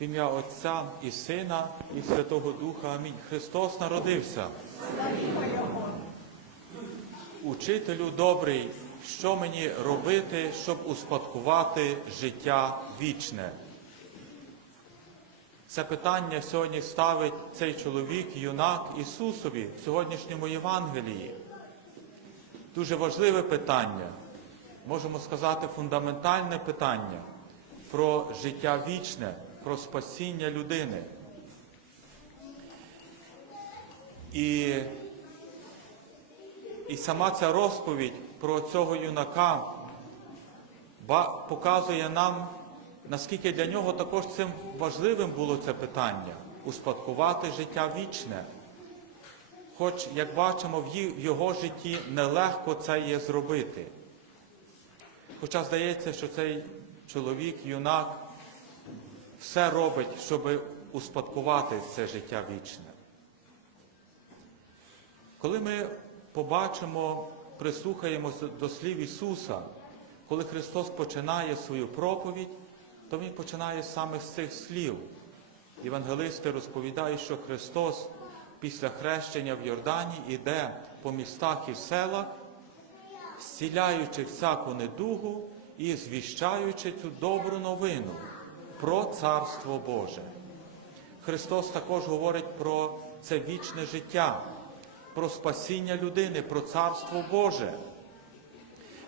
В ім'я Отця і Сина, і Святого Духа. Амінь. Христос народився. Учителю добрий, що мені робити, щоб успадкувати життя вічне? Це питання сьогодні ставить цей чоловік, юнак Ісусові в сьогоднішньому Євангелії. Дуже важливе питання, можемо сказати, фундаментальне питання про життя вічне, про спасіння людини. І, і сама ця розповідь про цього юнака показує нам, наскільки для нього також цим важливим було це питання успадкувати життя вічне. Хоч, як бачимо, в його житті нелегко це є зробити. Хоча здається, що цей чоловік, юнак, все робить, щоб успадкувати це життя вічне. Коли ми побачимо, прислухаємося до слів Ісуса, коли Христос починає свою проповідь, то Він починає саме з цих слів. Євангелисти розповідають, що Христос після хрещення в Йордані іде по містах і селах, зціляючи всяку недугу і звіщаючи цю добру новину про Царство Боже. Христос також говорить про це вічне життя, про спасіння людини, про Царство Боже.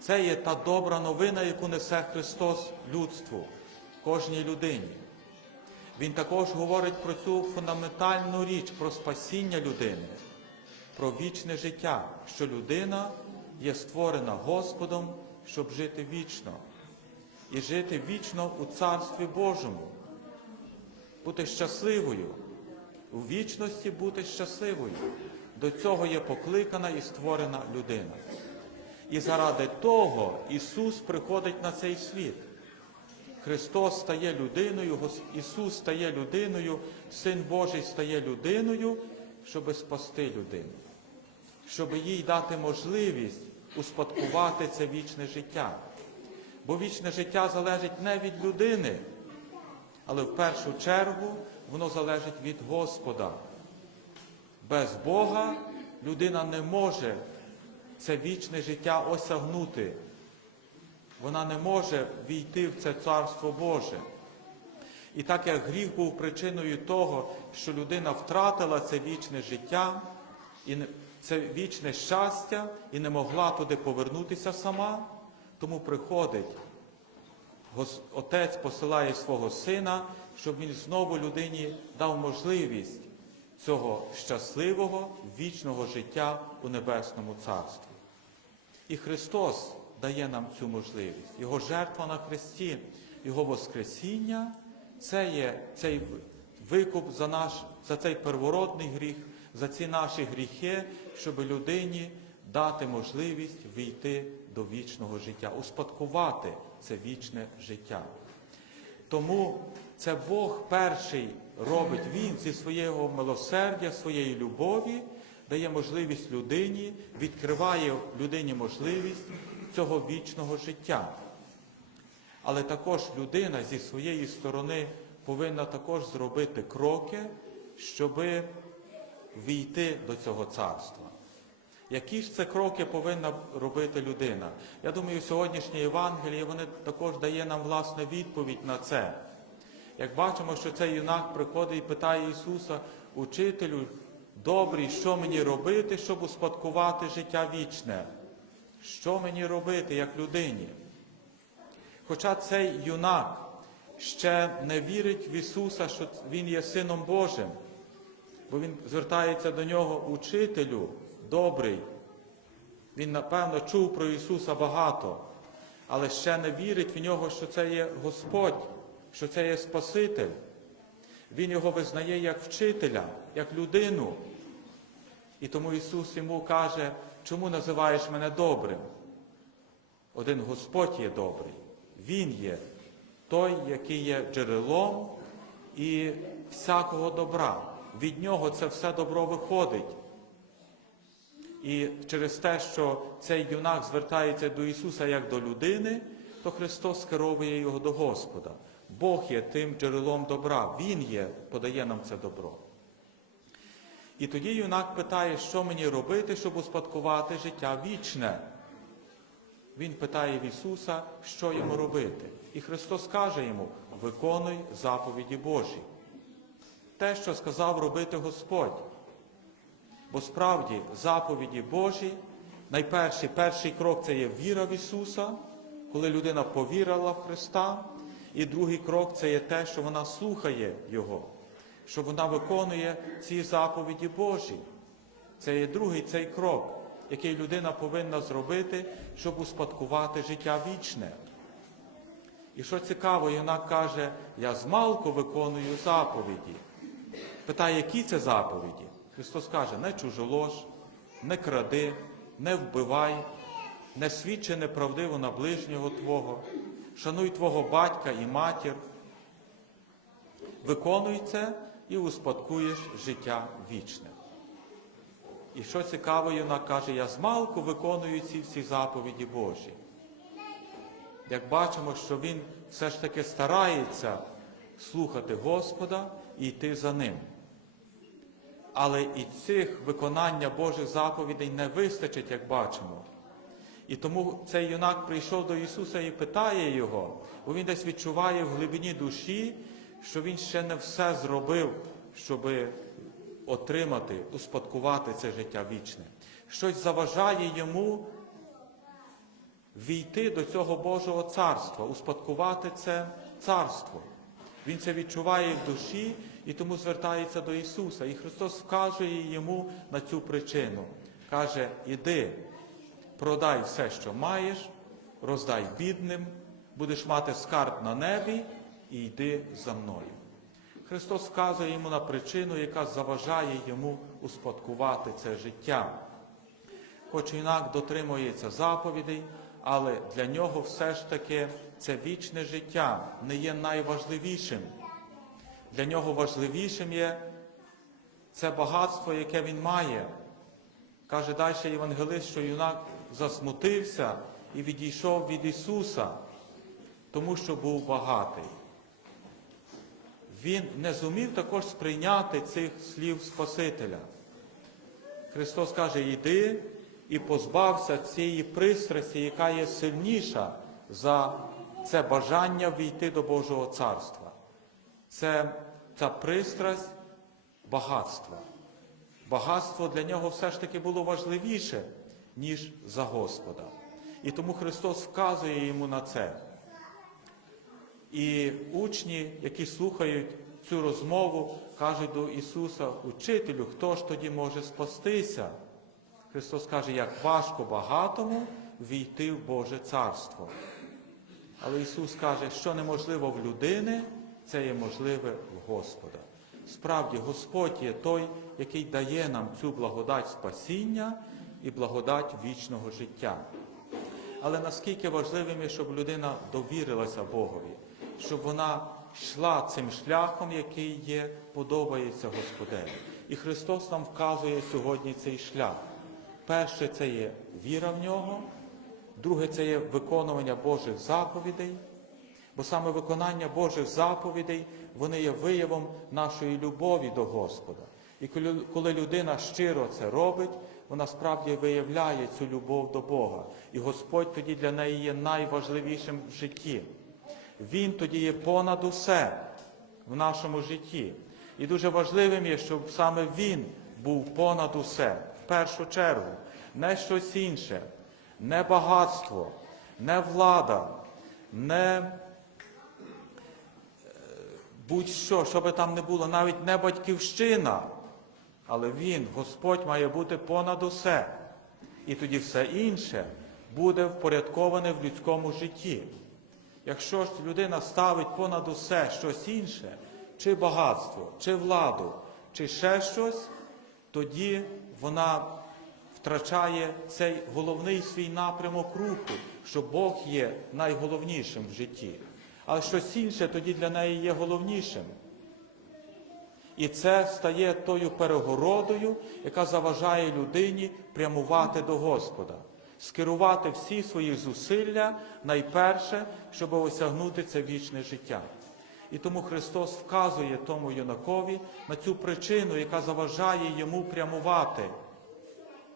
Це є та добра новина, яку несе Христос людству, кожній людині. Він також говорить про цю фундаментальну річ, про спасіння людини, про вічне життя, що людина є створена Господом, щоб жити вічно. І жити вічно у Царстві Божому, бути щасливою, у вічності бути щасливою. До цього є покликана і створена людина. І заради того Ісус приходить на цей світ. Христос стає людиною, Ісус стає людиною, Син Божий стає людиною, щоб спасти людину, щоб їй дати можливість успадкувати це вічне життя. Бо вічне життя залежить не від людини, але в першу чергу воно залежить від Господа. Без Бога людина не може це вічне життя осягнути. Вона не може війти в це Царство Боже. І так як гріх був причиною того, що людина втратила це вічне життя, і це вічне щастя, і не могла туди повернутися сама, тому приходить Отець посилає свого сина, щоб він знову людині дав можливість цього щасливого вічного життя у Небесному Царстві. І Христос дає нам цю можливість. Його жертва на Христі, Його Воскресіння це є цей викуп за, наш, за цей первородний гріх, за ці наші гріхи, щоб людині дати можливість війти до вічного життя, успадкувати це вічне життя. Тому це Бог перший робить Він зі свого милосердя, своєї любові, дає можливість людині, відкриває людині можливість цього вічного життя. Але також людина зі своєї сторони повинна також зробити кроки, щоби війти до цього царства. Які ж це кроки повинна робити людина? Я думаю, сьогоднішнє Євангеліє вони також дає нам власне відповідь на це. Як бачимо, що цей юнак приходить і питає Ісуса, учителю, добрий, що мені робити, щоб успадкувати життя вічне? Що мені робити як людині? Хоча цей юнак ще не вірить в Ісуса, що Він є Сином Божим, бо він звертається до нього учителю добрий. Він, напевно, чув про Ісуса багато, але ще не вірить в нього, що це є Господь, що це є Спаситель. Він його визнає як вчителя, як людину. І тому Ісус йому каже, чому називаєш мене добрим? Один Господь є добрий. Він є той, який є джерелом і всякого добра. Від нього це все добро виходить. І через те, що цей юнак звертається до Ісуса як до людини, то Христос скеровує його до Господа. Бог є тим джерелом добра, Він є, подає нам це добро. І тоді юнак питає, що мені робити, щоб успадкувати життя вічне. Він питає в Ісуса, що йому робити. І Христос каже йому, виконуй заповіді Божі. Те, що сказав робити Господь. Бо справді заповіді Божі, найперший перший крок це є віра в Ісуса, коли людина повірила в Христа. І другий крок це є те, що вона слухає Його, що вона виконує ці заповіді Божі. Це є другий цей крок, який людина повинна зробити, щоб успадкувати життя вічне. І що цікаво, юнак каже, я змалку виконую заповіді. Питає, які це заповіді? Христос каже, не чужолож, не кради, не вбивай, не свідчи неправдиво на ближнього Твого, шануй Твого батька і матір. Виконуй це і успадкуєш життя вічне. І що цікаво, юнак каже, я змалку виконую ці всі заповіді Божі. Як бачимо, що він все ж таки старається слухати Господа і йти за ним. Але і цих виконання Божих заповідей не вистачить, як бачимо. І тому цей юнак прийшов до Ісуса і питає Його, бо він десь відчуває в глибині душі, що він ще не все зробив, щоб отримати, успадкувати це життя вічне. Щось заважає йому війти до цього Божого царства, успадкувати це царство. Він це відчуває в душі і тому звертається до Ісуса. І Христос вказує йому на цю причину. Каже, іди, продай все, що маєш, роздай бідним, будеш мати скарб на небі і йди за мною. Христос вказує йому на причину, яка заважає йому успадкувати це життя. Хоч юнак дотримується заповідей, але для нього все ж таки це вічне життя не є найважливішим. Для нього важливішим є це багатство, яке він має. Каже далі Євангелист, що юнак засмутився і відійшов від Ісуса, тому що був багатий. Він не зумів також сприйняти цих слів Спасителя. Христос каже, йди і позбався цієї пристрасті, яка є сильніша за це бажання війти до Божого царства. Це ця пристрасть багатства. Багатство для нього все ж таки було важливіше, ніж за Господа. І тому Христос вказує йому на це. І учні, які слухають цю розмову, кажуть до Ісуса, Учителю, хто ж тоді може спастися? Христос каже, як важко багатому війти в Боже Царство. Але Ісус каже, що неможливо в людини, це є можливе в Господа. Справді, Господь є той, який дає нам цю благодать спасіння і благодать вічного життя. Але наскільки важливим є, щоб людина довірилася Богові, щоб вона йшла цим шляхом, який є, подобається Господеві. І Христос нам вказує сьогодні цей шлях. Перше це є віра в нього, друге це є виконування Божих заповідей, бо саме виконання Божих заповідей вони є виявом нашої любові до Господа. І коли- людина щиро це робить, вона справді виявляє цю любов до Бога. І Господь тоді для неї є найважливішим в житті. Він тоді є понад усе в нашому житті. І дуже важливим є, щоб саме Він був понад усе, в першу чергу, не щось інше, не багатство, не влада, не будь-що, що би там не було, навіть не батьківщина. Але Він, Господь, має бути понад усе. І тоді все інше буде впорядковане в людському житті. Якщо ж людина ставить понад усе щось інше, чи багатство, чи владу, чи ще щось, тоді вона втрачає цей головний свій напрямок руху, що Бог є найголовнішим в житті. Але щось інше тоді для неї є головнішим. І це стає тою перегородою, яка заважає людині прямувати до Господа, скерувати всі свої зусилля найперше, щоб осягнути це вічне життя. І тому Христос вказує тому юнакові на цю причину, яка заважає йому прямувати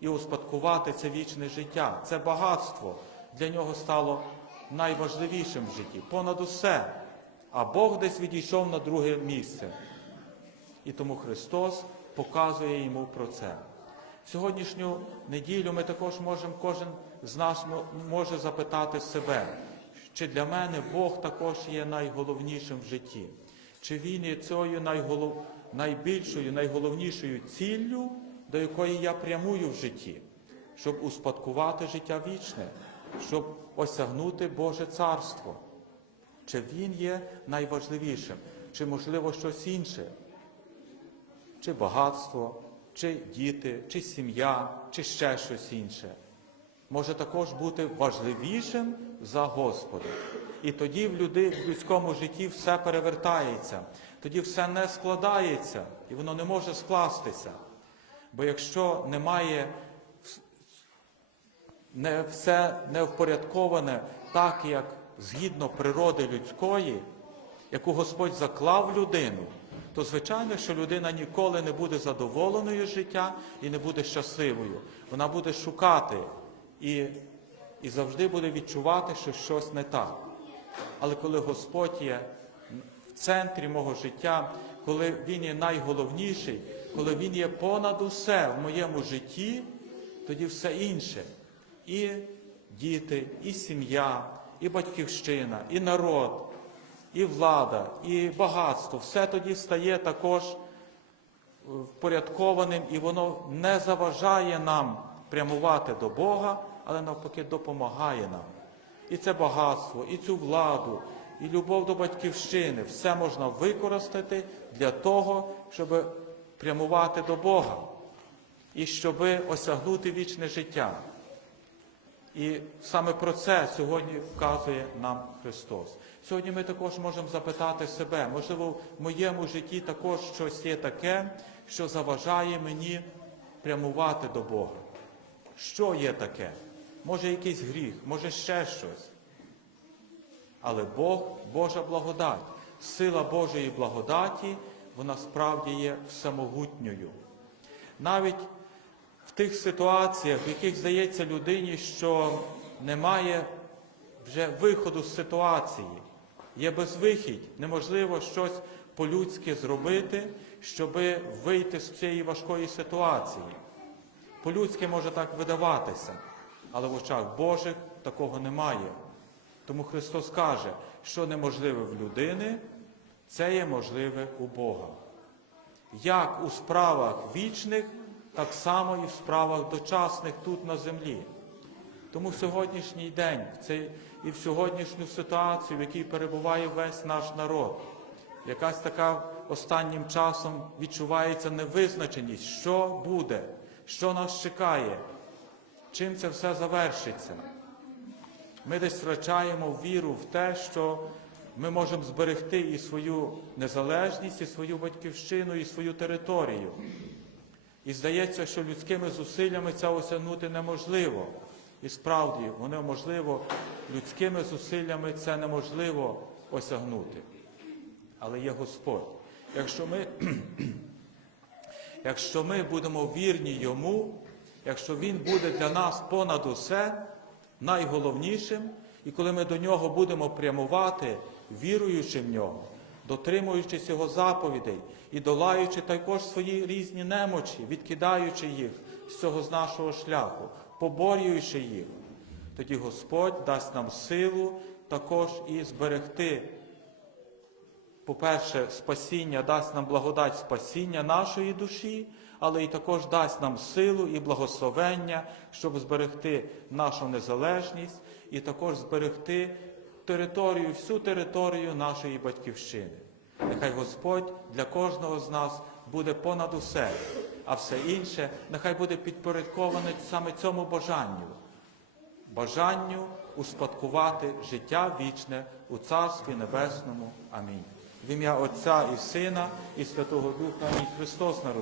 і успадкувати це вічне життя. Це багатство для нього стало найважливішим в житті, понад усе. А Бог десь відійшов на друге місце. І тому Христос показує йому про це. В сьогоднішню неділю ми також можемо, кожен з нас може запитати себе, чи для мене Бог також є найголовнішим в житті, чи Він є цією найголов... найбільшою, найголовнішою ціллю, до якої я прямую в житті, щоб успадкувати життя вічне, щоб осягнути Боже Царство. Чи Він є найважливішим, чи можливо щось інше чи багатство, чи діти, чи сім'я, чи ще щось інше. Може також бути важливішим за Господа. І тоді в, люди, в людському житті все перевертається, тоді все не складається, і воно не може скластися. Бо якщо немає не все не впорядковане так, як згідно природи людської, яку Господь заклав людину, то звичайно, що людина ніколи не буде задоволеною життя і не буде щасливою. Вона буде шукати і, і завжди буде відчувати, що щось не так. Але коли Господь є в центрі мого життя, коли Він є найголовніший, коли Він є понад усе в моєму житті, тоді все інше. І діти, і сім'я, і батьківщина, і народ, і влада, і багатство, все тоді стає також е, впорядкованим, і воно не заважає нам прямувати до Бога, але навпаки допомагає нам. І це багатство, і цю владу, і любов до батьківщини все можна використати для того, щоб прямувати до Бога і щоб осягнути вічне життя. І саме про це сьогодні вказує нам Христос. Сьогодні ми також можемо запитати себе, можливо, в моєму житті також щось є таке, що заважає мені прямувати до Бога. Що є таке? Може якийсь гріх, може ще щось. Але Бог, Божа благодать, сила Божої благодаті, вона справді є всемогутньою. Навіть в тих ситуаціях, в яких здається людині, що немає вже виходу з ситуації, є безвихідь, неможливо щось по-людськи зробити, щоб вийти з цієї важкої ситуації. По-людськи може так видаватися, але в очах Божих такого немає. Тому Христос каже, що неможливе в людини, це є можливе у Бога. Як у справах вічних, так само і в справах дочасних тут на землі. Тому в сьогоднішній день в цей, і в сьогоднішню ситуацію, в якій перебуває весь наш народ, якась така останнім часом відчувається невизначеність, що буде, що нас чекає, чим це все завершиться. Ми десь втрачаємо віру в те, що ми можемо зберегти і свою незалежність, і свою батьківщину, і свою територію. І здається, що людськими зусиллями це осягнути неможливо. І справді, воно можливо, людськими зусиллями це неможливо осягнути. Але є Господь. Якщо ми, якщо ми будемо вірні Йому, якщо Він буде для нас понад усе, найголовнішим, і коли ми до нього будемо прямувати, віруючи в нього, дотримуючись його заповідей і долаючи також свої різні немочі, відкидаючи їх з цього з нашого шляху, поборюючи їх, тоді Господь дасть нам силу також і зберегти, по-перше, спасіння, дасть нам благодать спасіння нашої душі, але й також дасть нам силу і благословення, щоб зберегти нашу незалежність і також зберегти територію, всю територію нашої батьківщини. Нехай Господь для кожного з нас буде понад усе, а все інше нехай буде підпорядковане саме цьому бажанню, бажанню успадкувати життя вічне у Царстві Небесному. Амінь. В ім'я Отця і Сина, і Святого Духа, і Христос народився.